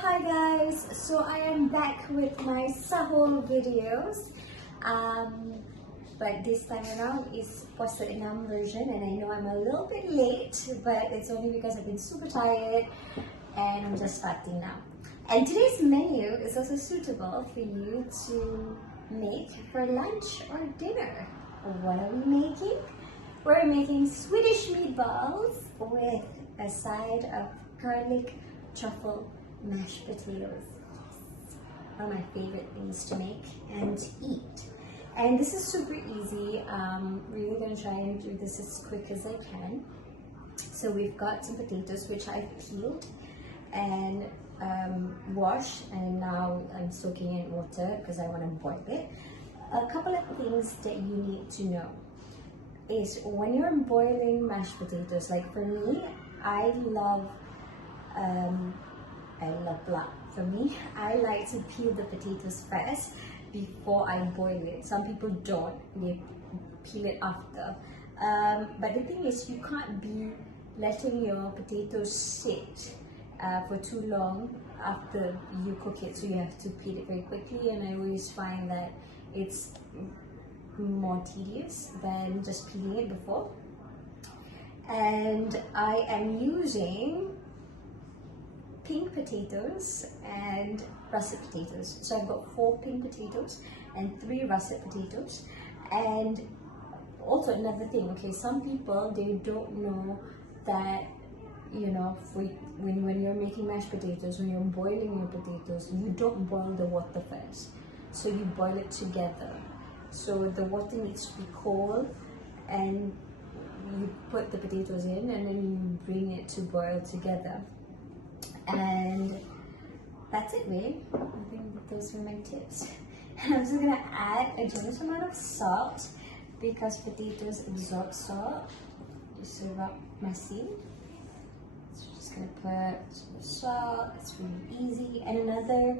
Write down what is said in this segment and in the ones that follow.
Hi guys, so I am back with my Sahur videos, but this time around is Puasa 6 version, and I know I'm a little bit late, but it's only because I've been super tired and I'm just starting now. And today's menu is also suitable for you to make for lunch or dinner. What are we making? We're making Swedish meatballs with a side of garlic truffle mashed potatoes. One of my favorite things to make and eat. And this is super easy. Really gonna try and do this as quick as I can. So we've got some potatoes which I've peeled and washed, and now I'm soaking in water because I want to boil it. A couple of things that you need to know is when you're boiling mashed potatoes, like for me, I love blah. For me, I like to peel the potatoes first before I boil it. Some people don't, they peel it after. But the thing is, you can't be letting your potatoes sit for too long after you cook it, so you have to peel it very quickly, and I always find that it's more tedious than just peeling it before. And I am using pink potatoes and russet potatoes. So I've got 4 pink potatoes and 3 russet potatoes. And also another thing, okay, some people, they don't know that, you know, when you're making mashed potatoes, when you're boiling your potatoes, you don't boil the water first. So you boil it together. So the water needs to be cold, and you put the potatoes in, and then you bring it to boil together. And that's it, really. I think those are my tips. And I'm just gonna add a generous amount of salt because potatoes absorb salt. Just serve up messy. So just gonna put some salt. It's really easy. And another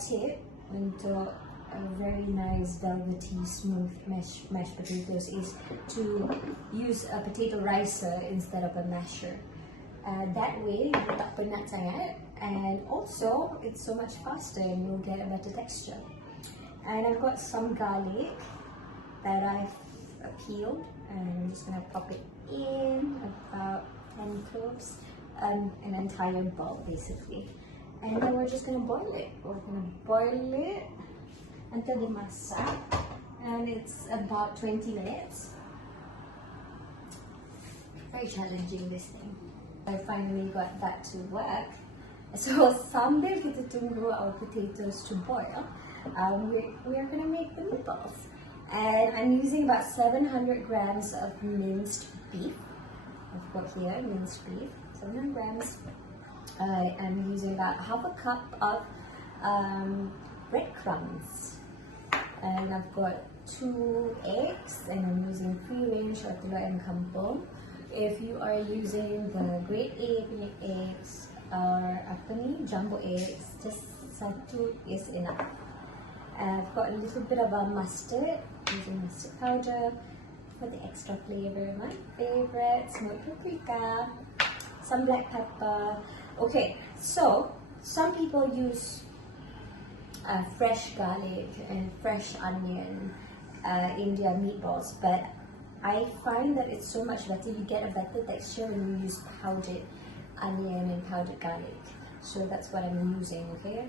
tip untuk a very nice velvety smooth mashed potatoes is to use a potato ricer instead of a masher. That way you tak penat sangat, and also it's so much faster and you'll get a better texture. And I've got some garlic that I've peeled, and I'm just gonna pop it in, about 10 cloves, an entire bowl basically. And then we're just gonna boil it. We're gonna boil it until dimasak, and it's about 20 minutes. Very challenging, this thing. I finally got that to work. So sambil kita tunggu our potatoes to boil, we are gonna make the meatballs. And I'm using about 700 grams of minced beef. I've got here minced beef, 700 grams. I'm using about half a cup of breadcrumbs. And I've got 2 eggs, and I'm using free range or telur ayam kampung. If you are using the grade A eggs or jumbo eggs, just 1 is enough. And I've got a little bit of a mustard, using mustard powder for the extra flavor. My favorite, smoked paprika, some black pepper. Okay, so some people use fresh garlic and fresh onion in their meatballs, but I find that it's so much better. You get a better texture when you use powdered onion and powdered garlic. So that's what I'm using, okay?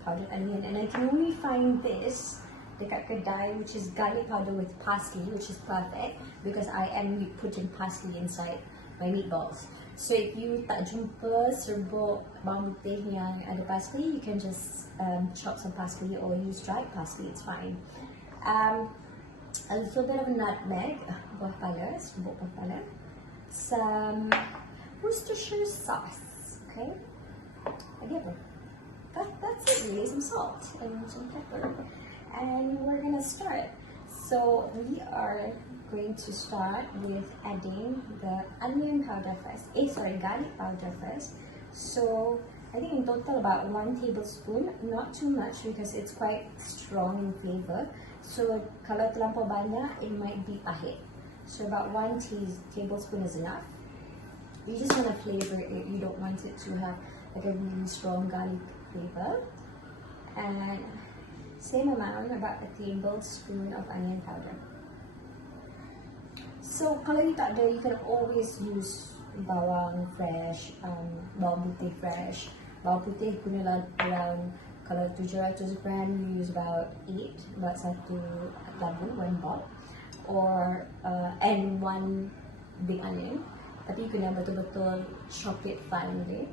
Powdered onion. And I can only find this dekat kedai, which is garlic powder with parsley, which is perfect because I am putting parsley inside my meatballs. So if you tak jumpa serbuk bawang putih yang ada parsley, you can just chop some parsley or use dried parsley, it's fine. A little bit of nutmeg, buah pala, serbuk buah pala, some Worcestershire sauce, okay? That's it really, some salt and some pepper. And we're gonna start. So we are going to start with adding the onion powder first. Garlic powder first. So I think in total about 1 tablespoon, not too much because it's quite strong in flavor. So kalau terlampau banyak, it might be pahit. So about 1 tablespoon is enough. You just want to flavor it. You don't want it to have like a really strong garlic flavor, and same amount, about a tablespoon of onion powder. So kalau you tak ada, you can always use bawang fresh, bawang putih fresh. Bawang putih guna around, kalau 700 gram, you use about 8, about 1 labu, 1 bulb, or and 1 big onion. Tapi you kena betul-betul chop it finely.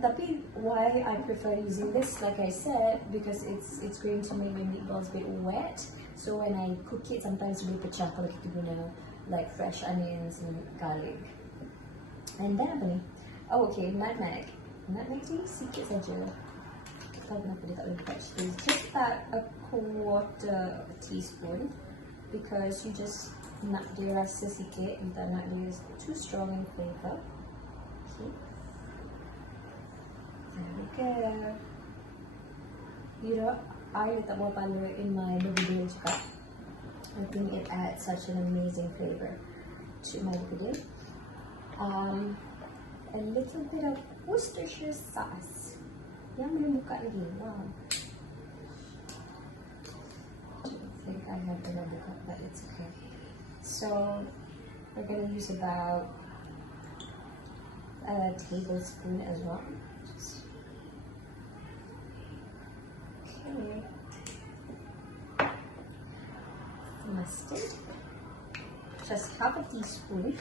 Tapi why I prefer using this, like I said, because it's going to make my meatballs a bit wet. So when I cook it, sometimes boleh pecah kalau kita guna like fresh onions and garlic. And then apa ni? Oh, okay, nutmeg. Nutmeg ni sikit saja. Tak tahu kenapa dia tak boleh fresh. It's just about a quarter of a teaspoon, because you just nak dia rasa sikit. You tak nak dia too strong in flavor. Okay. There we go. You know, I letak bawang pala in my video juga. I think it adds such an amazing flavor to my video. A little bit of Worcestershire sauce. Yang belum buka lagi. Wow. I think I have the one buka, but it's okay. So we're gonna use about a tablespoon as well. Okay. Mustard. Just half a teaspoon.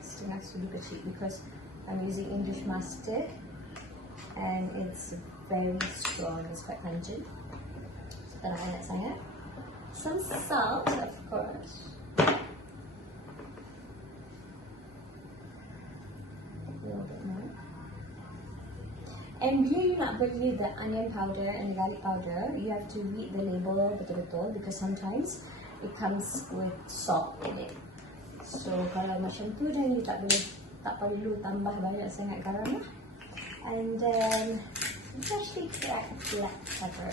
Setengah sudu kecil, because I'm using English mustard and it's very strong, it's quite pungent. So tak nak banyak sangat. Some salt, of course. A little bit more. And bila you nak beli the onion powder and the garlic powder, you have to read the label betul-betul, because sometimes it comes with salt in it. So kalau macam tu, then you tak perlu tambah banyak sangat garam lah. And then actually crack black pepper.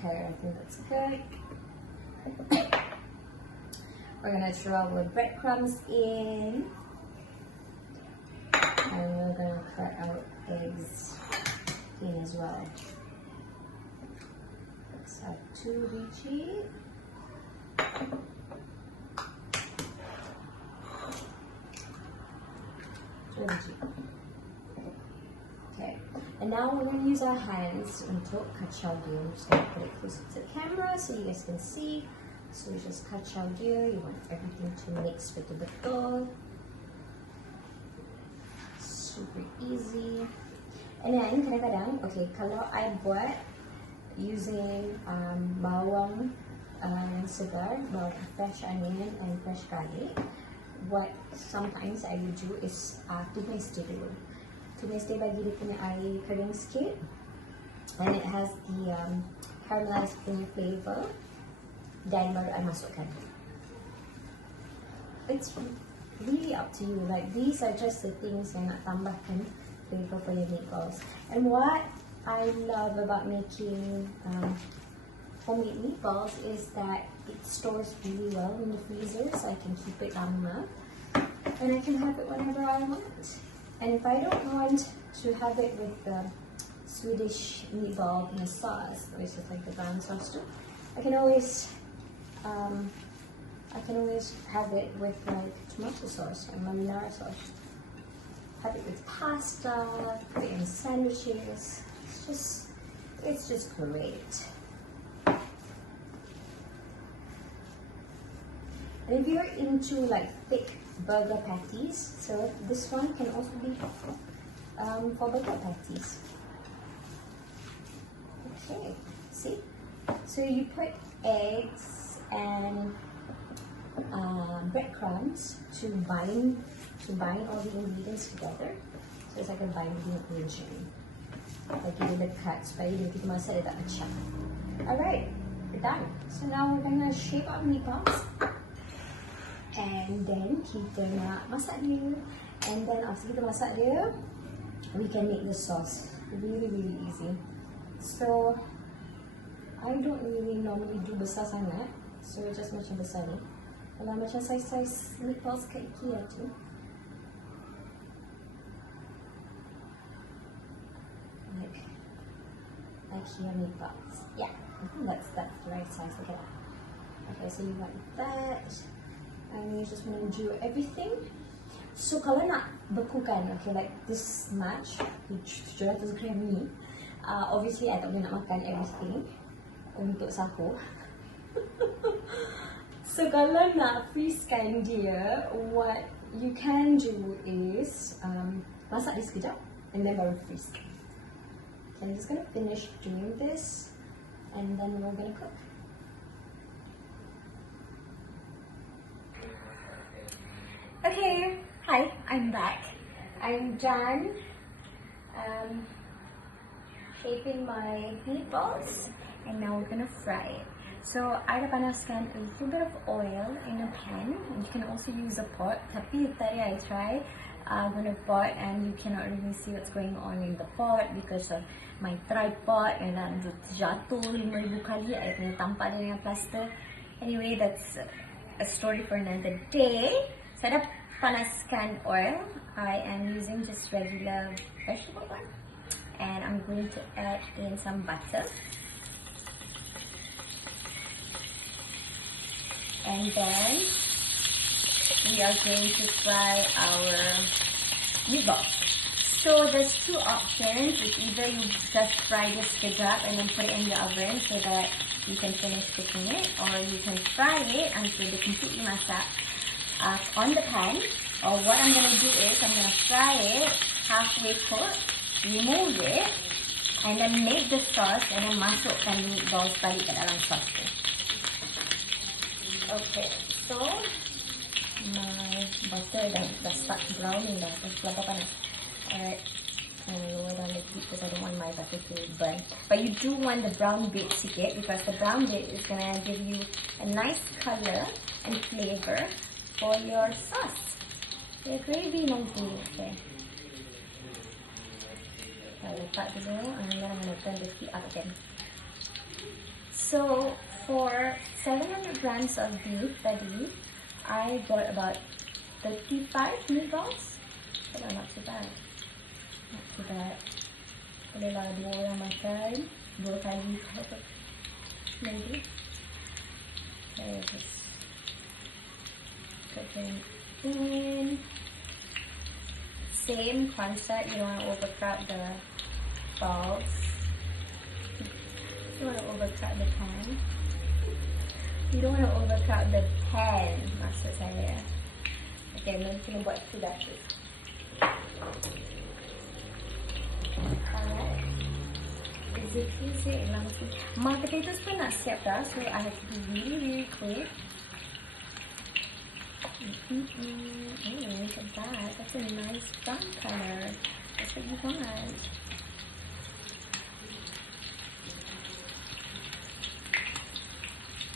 Okay, I think that's good. We're gonna throw the breadcrumbs in, and we're gonna cut out eggs in as well. Let's have 2 biji. Okay, and now we're gonna use our hands untuk kacau dia. I'm just gonna put it closer to the camera so you guys can see. So we just kacau dia. You want everything to mix betul-betul. Super easy. And then kadang-kadang, okay, kalau I buat using bawang yang segar, bawang fresh onion and fresh garlic, what sometimes I will do is tumis dia dulu. Tumis dia bagi dia punya air kering sikit, and it has the caramelized punya flavor. Dan baru I masukkan. It's really up to you. Like, these are just the things yang nak tambahkan flavor for your meatballs. And what I love about making homemade meatballs is that it stores really well in the freezer, so I can keep it lama, and I can have it whenever I want. And if I don't want to have it with the Swedish meatball sauce, which is like the brown sauce too, I can always have it with like tomato sauce and marinara sauce. Have it with pasta, put it in sandwiches. It's just great. And if you're into like thick burger patties, so this one can also be for burger patties. Okay, see? So you put eggs and breadcrumbs to bind all the ingredients together. So it's like a binding agent. Bagi dia lekat supaya bila kita masak dia tak pecah. Alright, we're done. So now we're gonna shape our meatballs, and then kita nak masak dia. And then after kita masak dia, we can make the sauce. Really, really easy. So I don't really normally do besar sangat, so just macam besar ni. Kalau macam size meatballs kat IKEA tu, like IKEA meatballs. Yeah, I think that's the right size. Look at that. Okay, so you want that, and you just want to do everything. So kalau nak bekukan, okay, like this much, 700 gram ni, obviously I tak boleh nak makan everything untuk sahur. So kalau nak freeze-kan dia, what you can do is masak dia sekejap and then baru freeze. Okay, I'm just gonna finish doing this and then we're gonna cook. Okay, hi, I'm back. I'm done shaping my meatballs and now we're gonna fry it. So I dah panaskan a little bit of oil in a pan. You can also use a pot. Tapi tadi I try guna pot and you cannot really see what's going on in the pot because of my tripod and then jatuh 5,000 kali. I kena tampar dia dengan plaster. Anyway, that's a story for another day. So I dah panaskan oil. I am using just regular vegetable oil. And I'm going to add in some butter. And then we are going to fry our meatballs. So there's two options. It's either you just fry this sekejap and then put it in the oven so that you can finish cooking it, or you can fry it until they completely masak on the pan. Or what I'm gonna do is I'm gonna fry it halfway cooked, remove it, and then make the sauce and then masukkan meatballs balik ke dalam sauce tu. Okay, so my butter dah start browning dah. Dah terlalu panas. Alright, I'm gonna lower down the heat because I don't want my butter to burn. But you do want the brown bit sikit because the brown bit is gonna give you a nice color and flavor for your sauce. Your gravy nanti. Okay. I'll letak dulu and then I'm gonna turn the heat up again. So for 700 grams of beef tadi, I got about 35 meatballs. Oh, not too bad. Not too bad. Bolehlah 2 orang makan 2 kali maybe. Okay, just put them in. Same concept, you don't want to overcrowd the balls. You don't want to overcrowd the pan. You don't want to overcrowd the pan, maksud saya. Okay, nanti kena buat tu dah tu. Alright. Basically, saya langsung. My potatoes pun nak siap dah, so I have to be really, really quick. Oh, look at that. That's a nice brown color. That's what you want.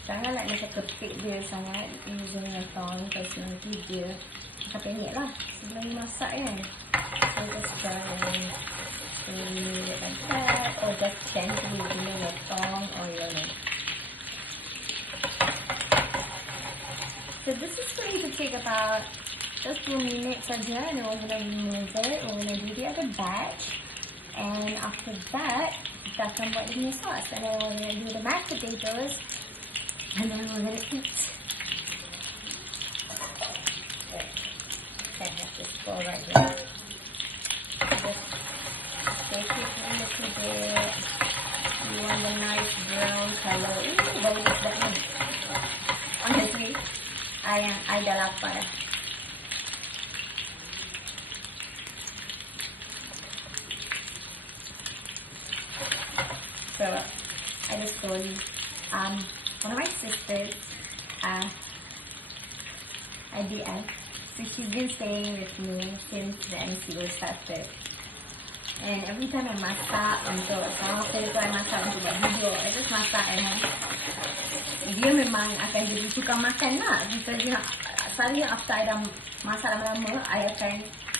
Janganlah macam kepit dia sangat using a tong, kasi nanti dia akan penyek lah sebelum dimasak kan. So just slowly like that, or just gently using a tong or your knife. So this is going to take about just 2 minutes saja, and then we're going to remove it. We're going to do the other batch, and after that kita akan buat dia punya sauce, and then we're going to do the mashed potatoes. And then we're gonna eat. Okay, let's just go right here. Just shake it a little bit. You want a nice brown color. Ooh, bagus banget. Honestly, I dah lapar. So, I just told you, one of my sisters, IDF, so she's been staying with me since the MCO started. And every time I masak untuk Sahur tu, I masak untuk buat video. I just masak and dia memang akan jadi suka makan lah. Because you know, selalu after I dah masak lama-lama, I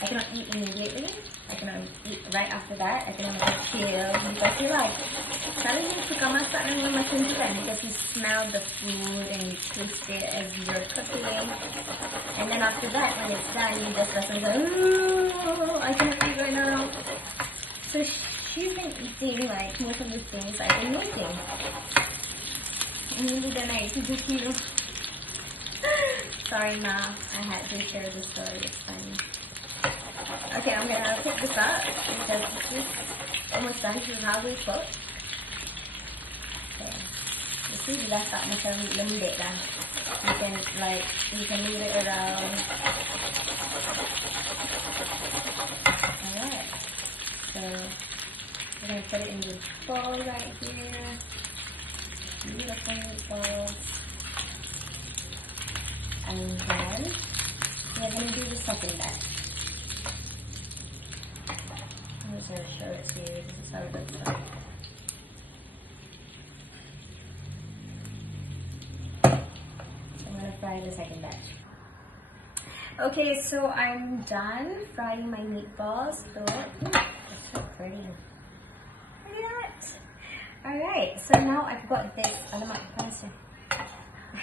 cannot eat immediately. I cannot eat right after that. I cannot make chill because feel like selalu you suka masak dengan macam tu kan, because you smell the food and you taste it as you're cooking, and then after that when it's done you just rasa like, oh, I cannot eat right now. So she's been eating like most of the things I've been making. Ini dah naik 7 kilo. Sorry Ma, I had to share the story, it's funny. Okay, I'm gonna pick this up because this is almost done. This is how we cook. Okay. You see, dia dah tak macam lembek dah. You can move it around. Alright. So, we're gonna put it in this bowl right here. Beautiful meatballs. And then, we're gonna do the second batch. I'm just gonna show it to you. This is how it looks like. So I'm gonna fry the second batch. Okay, so I'm done frying my meatballs. So, it's so pretty. Look at that. Alright, so now I've got this.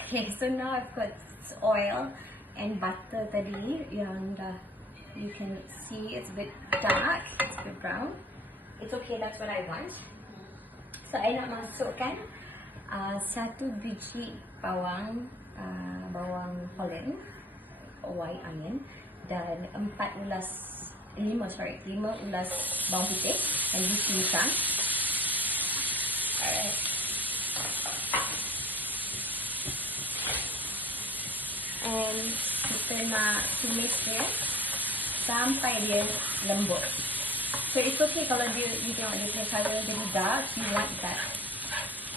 Okay, so now I've got this oil and butter tadi yang dah. You can see it's a bit dark, it's a bit brown. It's okay, that's what I want. So I nak masukkan 1 biji bawang Holland, white onion, dan 5 ulas bawang putih and dicincang. Alright. And kita nak tumis dia sampai dia lembut. So it's okay kalau you tengok dia punya colour jadi dark, you want that.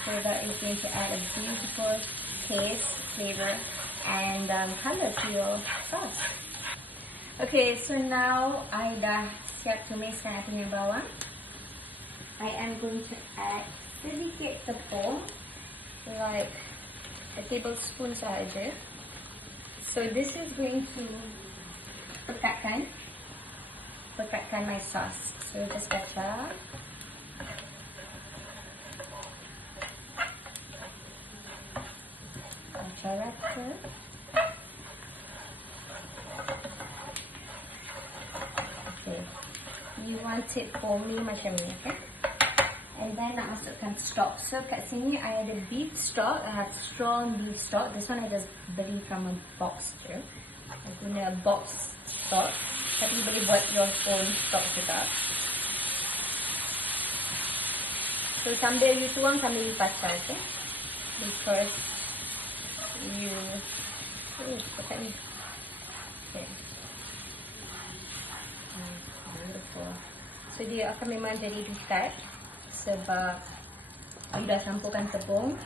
So that is going to add a beautiful taste, flavor and colour to your sauce. Okay, so now I dah siap tumiskan aku punya bawang. I am going to add sedikit tepung, like a tablespoon sahaja. So this is going to pekatkan my sauce. So just baca. Baca rata. Okay. You want it foamy macam ni, okay? And then nak masukkan stock. So kat sini I ada beef stock. I have strong beef stock. This one I just beli from a box je. I guna box stock. Tapi boleh buat your own stock juga. So sambil you tuang, sambil you pasang, okay? Because you... dekat ni. Okay. Beautiful. So dia akan memang jadi dekat. Sebab you dah campurkan tepung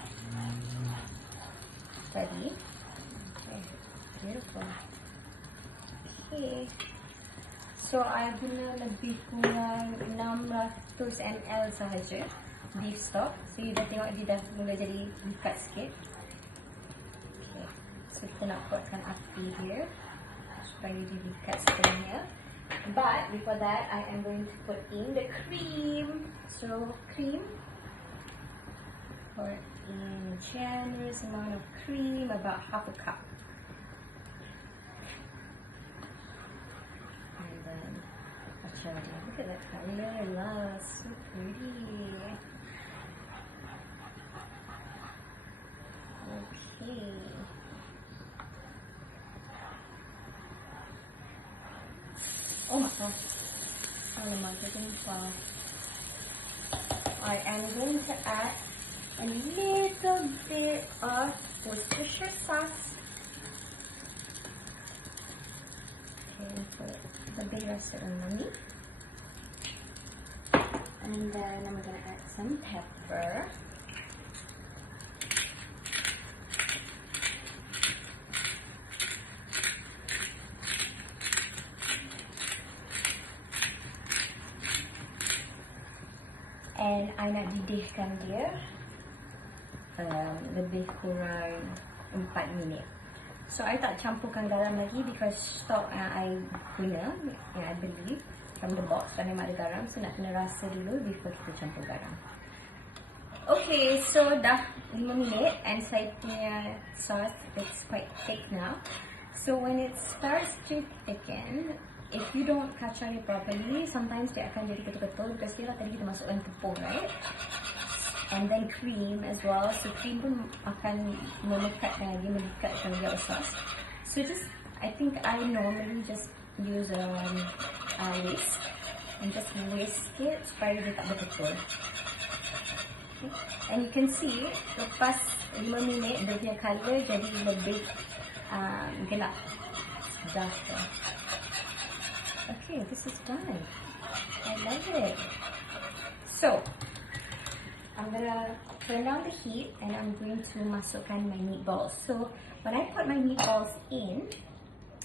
tadi. Okay. Beautiful. Okay. So I guna lebih kurang 600 ml sahaja beef stock. So you dah tengok dia dah mula jadi dekat sikit. Okay. So kita nak kuatkan api dia supaya dia dekat setengahnya. But before that, I am going to put in the cream. So cream, pour in a generous amount of cream, about half a cup. And then, look at that color, so pretty. Okay. Oh my gosh. I am going to add a little bit of Worcestershire sauce. Okay, put the big rest of the money. And then I'm going to add some pepper. And I nak didihkan dia lebih kurang 4 minit. So I tak campurkan garam lagi because stock yang I guna, yang I beli, from the box kerana memang ada garam, so nak kena rasa dulu before kita campur garam. Okay, so dah 5 minit and saya punya sauce is quite thick now. So when it starts to thicken, if you don't kacau it properly, sometimes dia akan jadi ketul-ketul because dia lah tadi kita masukkan tepung, right? And then cream as well. So cream pun akan melekatkan lagi, melekatkan your sauce. So just, I think I normally just use whisk and just whisk it supaya dia tak berketul. Okay. And you can see lepas 5 minit dia punya colour jadi lebih gelap, darker. Okay, this is done. I love it. So I'm gonna turn down the heat and I'm going to masukkan my meatballs. So when I put my meatballs in,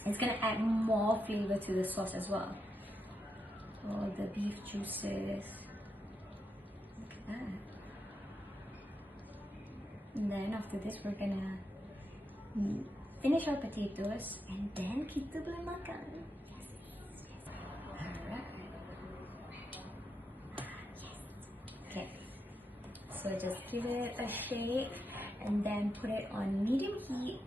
it's gonna add more flavor to the sauce as well. All the beef juices. Look at that. And then after this, we're gonna finish our potatoes and then kita boleh makan. Alright. Okay. So just give it a shake and then put it on medium heat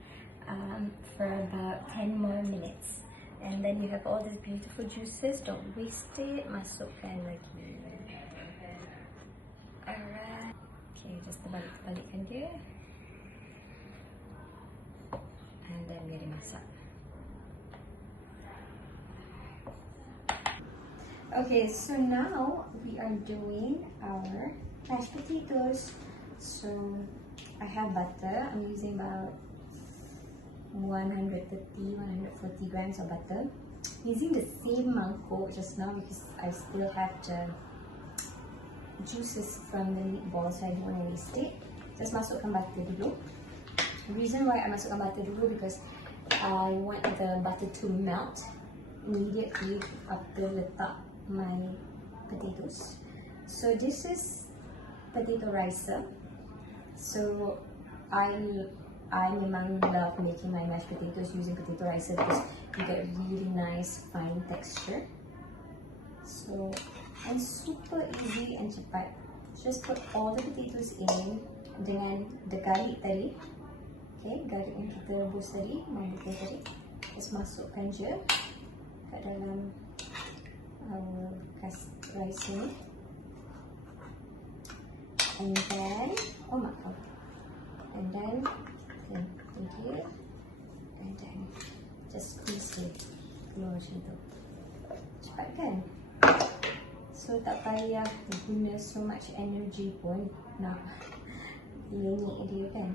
for about 10 more minutes. And then you have all these beautiful juices. Don't waste it. Masukkan lagi. Alright. Okay, just terbalik-terbalikan dia. And then biar dia masak. Okay, so now we are doing our mashed potatoes. So I have butter. I'm using about 130-140 grams of butter. Using the same mangkok just now because I still have the juices from the meatballs, so I don't want to waste it. Just masukkan butter dulu. The reason why I masukkan butter dulu because I want the butter to melt immediately after letak my potatoes. So this is potato ricer. So I memang love making my mashed potatoes using potato ricer because you get really nice fine texture. So and super easy and cepat. Just put all the potatoes in dengan the garlic tadi. Okay, garlic yang kita rebus tadi, mangkuk tadi. Just masukkan je kat dalam our rice ni. And then, oh my god. And then, thank you. And then, just squeeze it. Keluar macam tu. Cepat kan? So tak payah guna so much energy pun nak lenyek dia kan.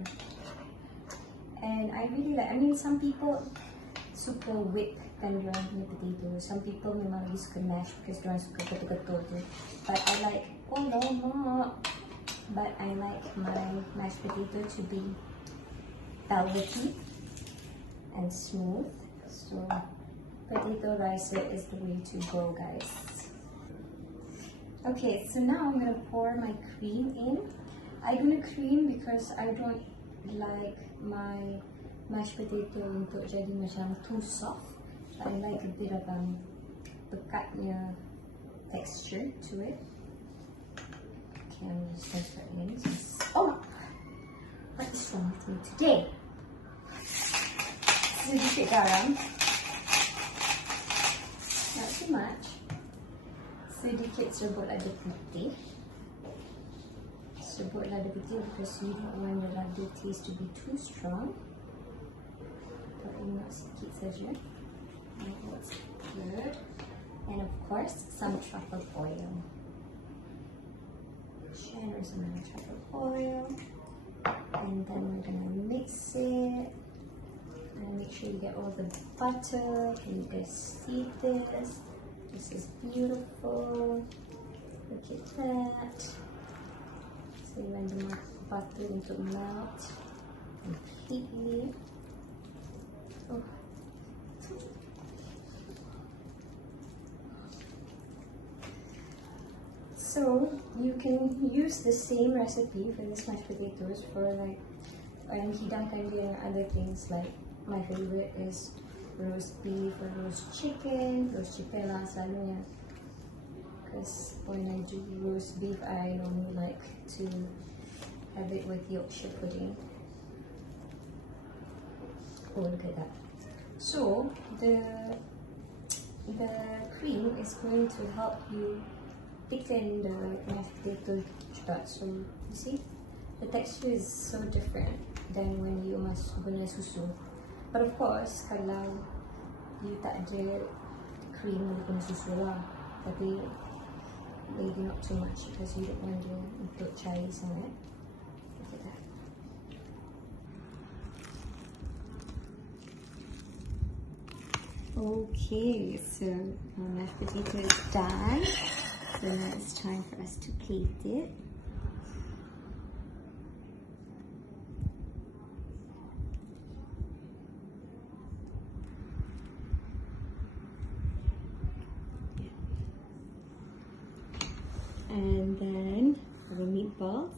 And I really like, I mean some people suka whip kan diorang punya potato. Some people memang lagi suka mash because diorang suka ketul-ketul tu. But I like, oh no, but I like my mashed potato to be velvety and smooth. So potato ricer is the way to go, guys. Okay, so now I'm gonna pour my cream in. I guna cream because I don't like my mashed potato untuk jadi macam too soft. I like a bit of pekatnya texture to it. Okay, I'm just gonna start in. Oh, what is wrong with me today? Sedikit garam. Not too much. Sedikit serbuk lada putih. Serbuk lada putih because you don't want your lada taste to be too strong. But not sedikit saja. That's good. And of course, some truffle oil. Generous amount of truffle oil. And then we're gonna mix it. And make sure you get all the butter. Can you guys see this? This is beautiful. Look at that. So you want the butter to melt completely. Oh. So you can use the same recipe for this mashed potatoes for like hidangkan dia other things like my favorite is roast beef or roast chicken lah selalunya. because when I do roast beef, I normally like to have it with Yorkshire pudding. Oh, look at that. So the cream is going to help you thicken the mashed potato juga. So you see, the texture is so different than when you guna susu. But of course, kalau you tak ada cream, you guna susu lah. Tapi maybe not too much because you don't want dia untuk cair sangat. Look at that. Okay, so our mashed potato is done. So now it's time for us to plate it. And then our meatballs.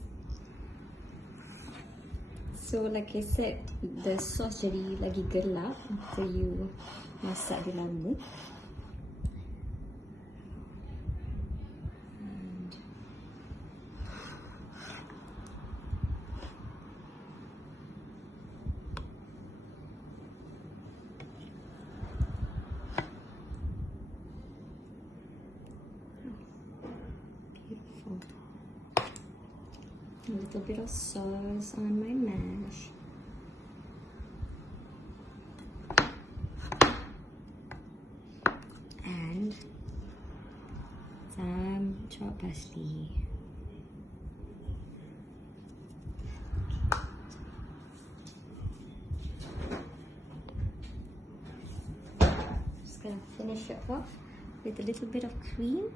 So like I said, the sauce jadi lagi gelap after you masak dia lama. Beautiful. A little bit of sauce on my mash. And some chopped parsley. Just gonna finish it off with a little bit of cream.